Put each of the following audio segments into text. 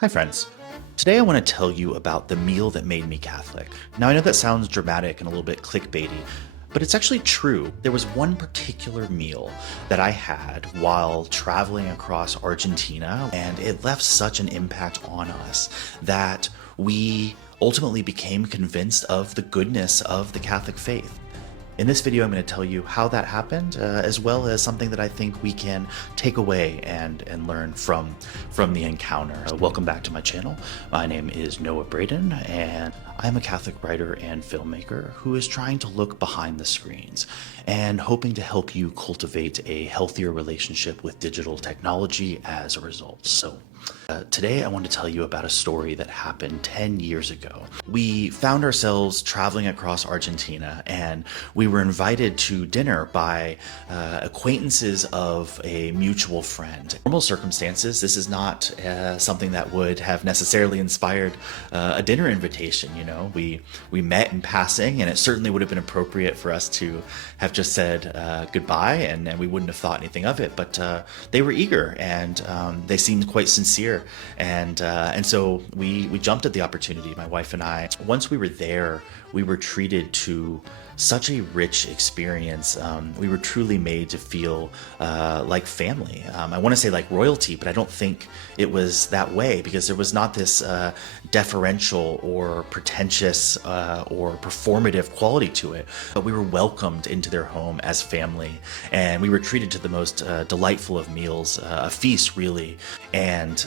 Hi friends. Today I want to tell you about the meal that made me Catholic. Now I know that sounds dramatic and a little bit clickbaity, but it's actually true. There was one particular meal that I had while traveling across Argentina, and it left such an impact on us that we ultimately became convinced of the goodness of the Catholic faith. In this video, I'm going to tell you how that happened, as well as something that I think we can take away and learn from the encounter. Welcome back to my channel. My name is Noah Braden, and I'm a Catholic writer and filmmaker who is trying to look behind the screens and hoping to help you cultivate a healthier relationship with digital technology as a result. So today I want to tell you about a story that happened 10 years ago. We found ourselves traveling across Argentina, and we were invited to dinner by acquaintances of a mutual friend. In normal circumstances, this is not something that would have necessarily inspired a dinner invitation. You know, we met in passing, and it certainly would have been appropriate for us to have just said goodbye, and we wouldn't have thought anything of it. But they were eager, and they seemed quite sincere, and so we jumped at the opportunity, my wife and I. Once we were there, we were treated to such a rich experience. We were truly made to feel like family. I want to say like royalty, but I don't think it was that way, because there was not this deferential or pretentious or performative quality to it. But we were welcomed into their home as family, and we were treated to the most delightful of meals, a feast really. And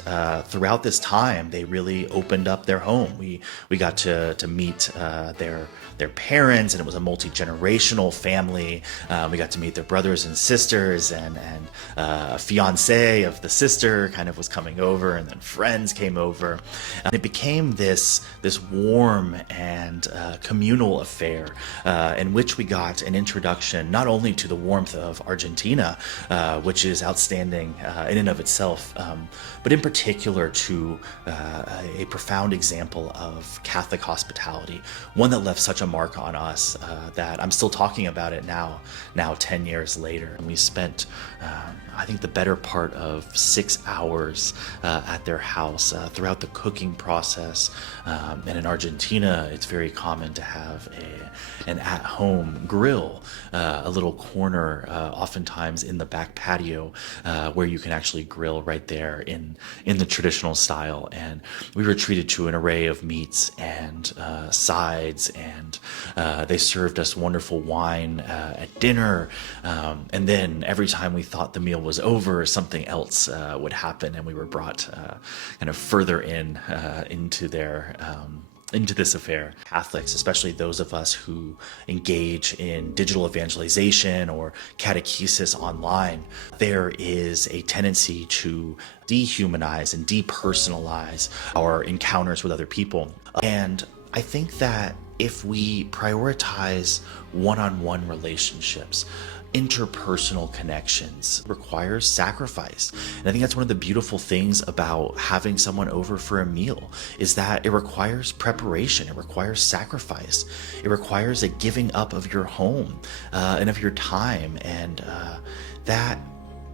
throughout this time, they really opened up their home. We got to meet their parents, and it was a multi-generational family. We got to meet their brothers and sisters, and a fiance of the sister kind of was coming over, and then friends came over. And it became this warm and communal affair in which we got an introduction not only to the warmth of Argentina, which is outstanding in and of itself, but in particular to a profound example of Catholic hospitality, one that left such a mark on us that I'm still talking about it now 10 years later. And we spent I think the better part of 6 hours at their house throughout the cooking process. And in Argentina, it's very common to have an at-home grill, a little corner, oftentimes in the back patio, where you can actually grill right there in the traditional style. And we were treated to an array of meats and sides, and they served us wonderful wine at dinner. And then every time we thought the meal was over, something else would happen, and we were brought kind of further into this affair. Catholics, especially those of us who engage in digital evangelization or catechesis online, there is a tendency to dehumanize and depersonalize our encounters with other people. And I think that if we prioritize one-on-one relationships, interpersonal connections requires sacrifice. And I think that's one of the beautiful things about having someone over for a meal, is that it requires preparation, it requires sacrifice, it requires a giving up of your home and of your time, and that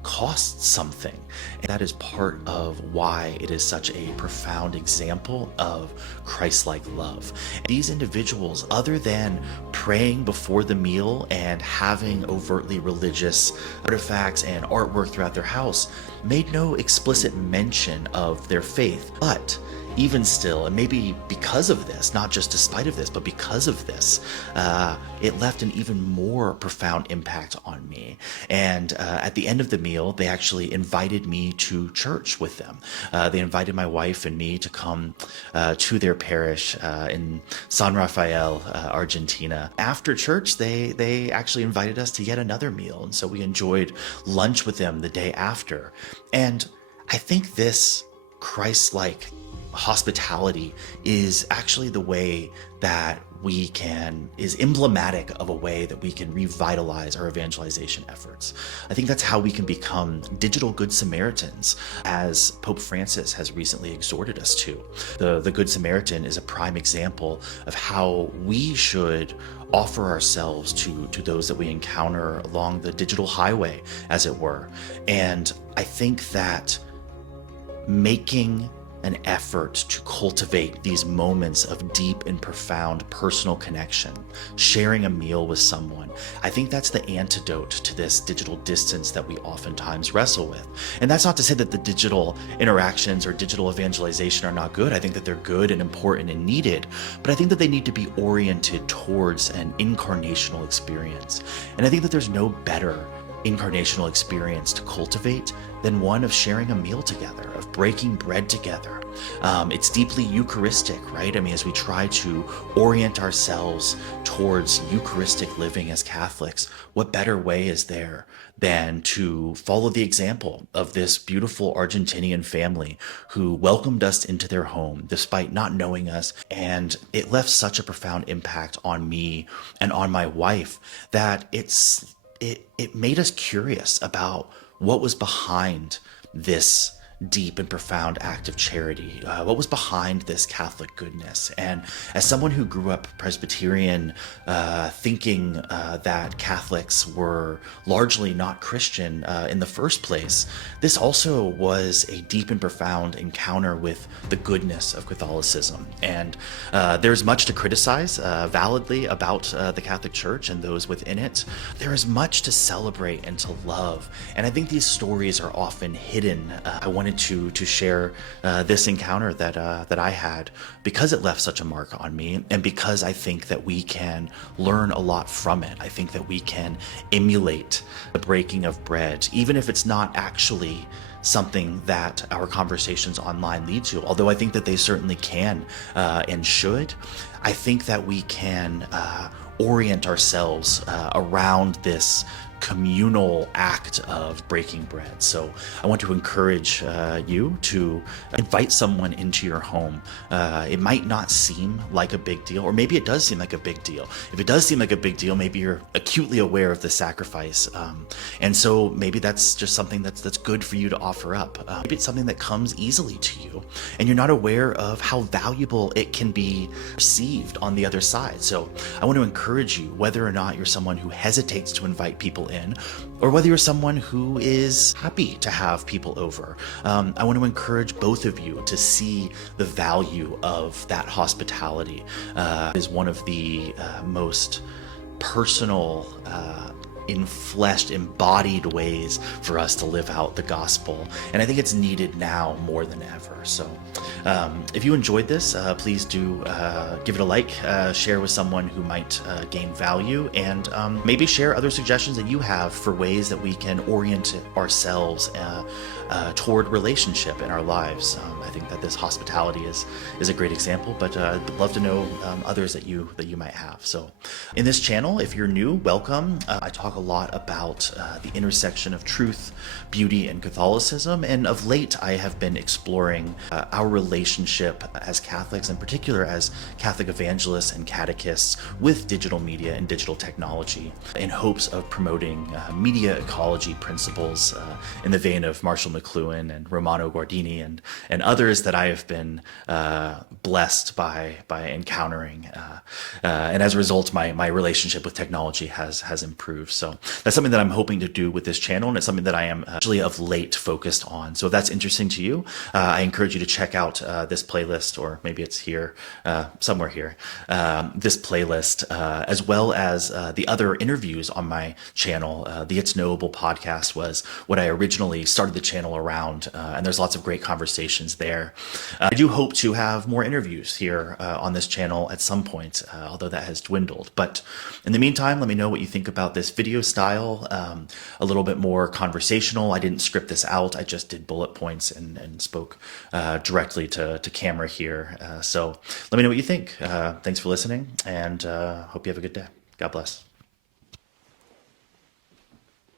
costs something. And that is part of why it is such a profound example of Christ-like love. And these individuals, other than praying before the meal and having overtly religious artifacts and artwork throughout their house, made no explicit mention of their faith. But even still, and maybe because of this, not just despite of this, but because of this, it left an even more profound impact on me. And at the end of the meal, they actually invited me to church with them. They invited my wife and me to come to their parish in San Rafael, Argentina. After church, they actually invited us to yet another meal. And so we enjoyed lunch with them the day after. And I think this Christ-like hospitality is actually the way that is emblematic of a way that we can revitalize our evangelization efforts. I think that's how we can become digital Good Samaritans, as Pope Francis has recently exhorted us to. The Good Samaritan is a prime example of how we should offer ourselves to those that we encounter along the digital highway, as it were. And I think that making an effort to cultivate these moments of deep and profound personal connection, sharing a meal with someone. I think that's the antidote to this digital distance that we oftentimes wrestle with. And that's not to say that the digital interactions or digital evangelization are not good. I think that they're good and important and needed, but I think that they need to be oriented towards an incarnational experience. And I think that there's no better incarnational experience to cultivate than one of sharing a meal together, of breaking bread together. It's deeply Eucharistic, right? I mean, as we try to orient ourselves towards Eucharistic living as Catholics, what better way is there than to follow the example of this beautiful Argentinian family who welcomed us into their home despite not knowing us. And it left such a profound impact on me and on my wife that it made us curious about what was behind this deep and profound act of charity, what was behind this Catholic goodness. And as someone who grew up Presbyterian, thinking that Catholics were largely not Christian in the first place, this also was a deep and profound encounter with the goodness of Catholicism. And there's much to criticize validly about the Catholic Church and those within it. There is much to celebrate and to love. And I think these stories are often hidden. I wanted to share this encounter that I had because it left such a mark on me, and because I think that we can learn a lot from it. I think that we can emulate the breaking of bread, even if it's not actually something that our conversations online lead to, although I think that they certainly can and should. I think that we can orient ourselves around this communal act of breaking bread. So I want to encourage you to invite someone into your home. It might not seem like a big deal, or maybe it does seem like a big deal. If it does seem like a big deal, maybe you're acutely aware of the sacrifice. And so maybe that's just something that's good for you to offer up. Maybe it's something that comes easily to you and you're not aware of how valuable it can be received on the other side. So I want to encourage you, whether or not you're someone who hesitates to invite people in, or whether you're someone who is happy to have people over, I want to encourage both of you to see the value of that hospitality. Is one of the most personal, enfleshed, embodied ways for us to live out the gospel. And I think it's needed now more than ever. So if you enjoyed this, please do give it a like, share with someone who might gain value, and maybe share other suggestions that you have for ways that we can orient ourselves toward relationship in our lives. I think that this hospitality is a great example, but I'd love to know others that you might have. So in this channel, if you're new, welcome. I talk a lot about the intersection of truth, beauty, and Catholicism, and of late I have been exploring our relationship as Catholics, in particular as Catholic evangelists and catechists, with digital media and digital technology, in hopes of promoting media ecology principles in the vein of Marshall McLuhan and Romano Guardini and others that I have been blessed by encountering, and as a result, my relationship with technology has improved. So that's something that I'm hoping to do with this channel, and it's something that I am actually of late focused on. So if that's interesting to you, I encourage you to check out this playlist, or maybe it's here, somewhere here, this playlist, as well as the other interviews on my channel. The It's Knowable podcast was what I originally started the channel around, and there's lots of great conversations there. I do hope to have more interviews here on this channel at some point, although that has dwindled. But in the meantime, let me know what you think about this video style, a little bit more conversational. I didn't script this out. I just did bullet points and spoke directly to camera here. So let me know what you think. Thanks for listening, and hope you have a good day. God bless.